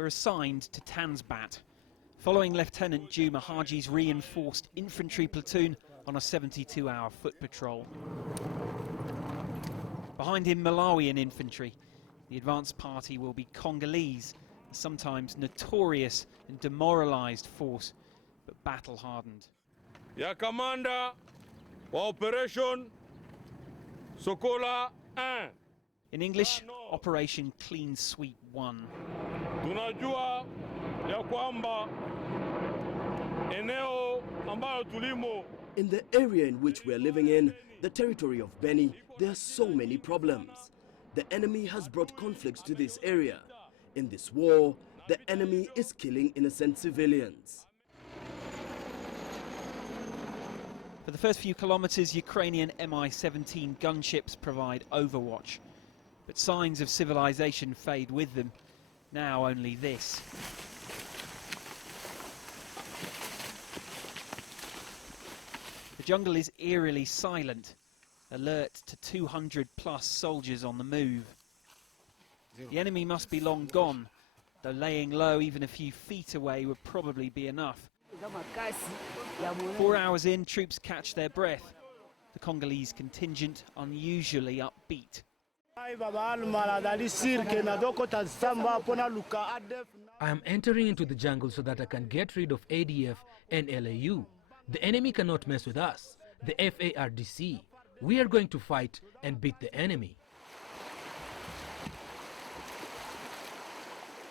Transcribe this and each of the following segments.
were assigned to Tanzbat, following Lieutenant Juma Haji's reinforced infantry platoon on a 72-hour foot patrol. Behind him, Malawian infantry. The advance party will be Congolese, a sometimes notorious and demoralised force, but battle-hardened. Ya Commander wa Operation Sokola 1. In English, Operation Clean Sweep 1. Tunajua ya kwamba eneo ambalo tulimo. In the area in which we're living in, the territory of Beni, there are so many problems. The enemy has brought conflicts to this area. In this war, the enemy is killing innocent civilians. For the first few kilometres, Ukrainian Mi-17 gunships provide overwatch. But signs of civilization fade with them. Now only this. The jungle is eerily silent, alert to 200+ soldiers on the move. The enemy must be long gone, though laying low even a few feet away would probably be enough. 4 hours in, troops catch their breath. The Congolese contingent unusually upbeat. I am entering into the jungle so that I can get rid of ADF and LAU. The enemy cannot mess with us. The FARDC. We are going to fight and beat the enemy.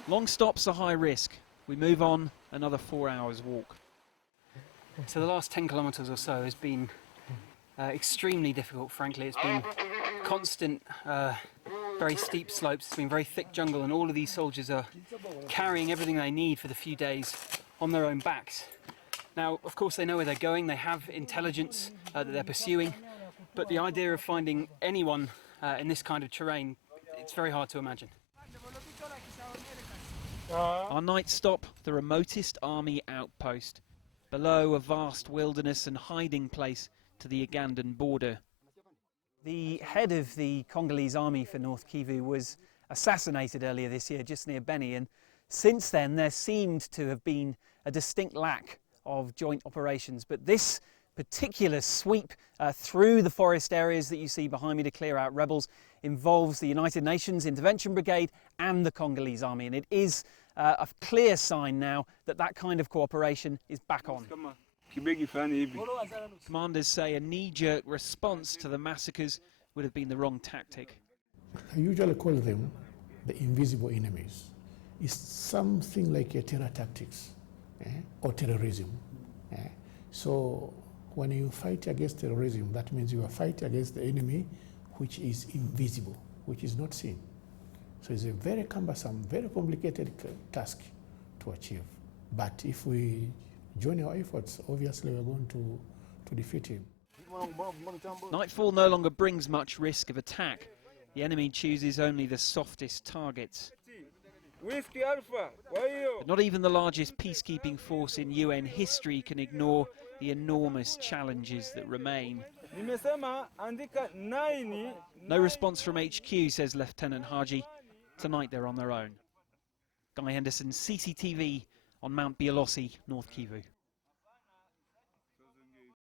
Long stops are high risk. We move on, another 4 hours walk. So the last 10 kilometres or so has been extremely difficult, frankly. It's been constant, very steep slopes. It's been very thick jungle, and all of these soldiers are carrying everything they need for the few days on their own backs. Now, of course, they know where they're going. They have intelligence that they're pursuing. But the idea of finding anyone in this kind of terrain, it's very hard to imagine. Our night stop, the remotest army outpost. Below, a vast wilderness and hiding place to the Ugandan border. The head of the Congolese army for North Kivu was assassinated earlier this year just near Beni, and since then there seemed to have been a distinct lack of joint operations. But this particular sweep through the forest areas that you see behind me to clear out rebels involves the United Nations Intervention Brigade and the Congolese army, and it is a clear sign now that that kind of cooperation is back on. Commanders say a knee-jerk response to the massacres would have been the wrong tactic. I usually call them the invisible enemies. It's something like a terror tactics or terrorism. So when you fight against terrorism, that means you are fighting against the enemy which is invisible, which is not seen. So it's a very cumbersome, very complicated task to achieve. But if we join our efforts, obviously we're going to defeat him. Nightfall no longer brings much risk of attack. The enemy chooses only the softest targets. But not even the largest peacekeeping force in UN history can ignore the enormous challenges that remain. No response from HQ, says Lieutenant Haji. Tonight they're on their own. Henderson, CCTV on Mount Bialosi, North Kivu.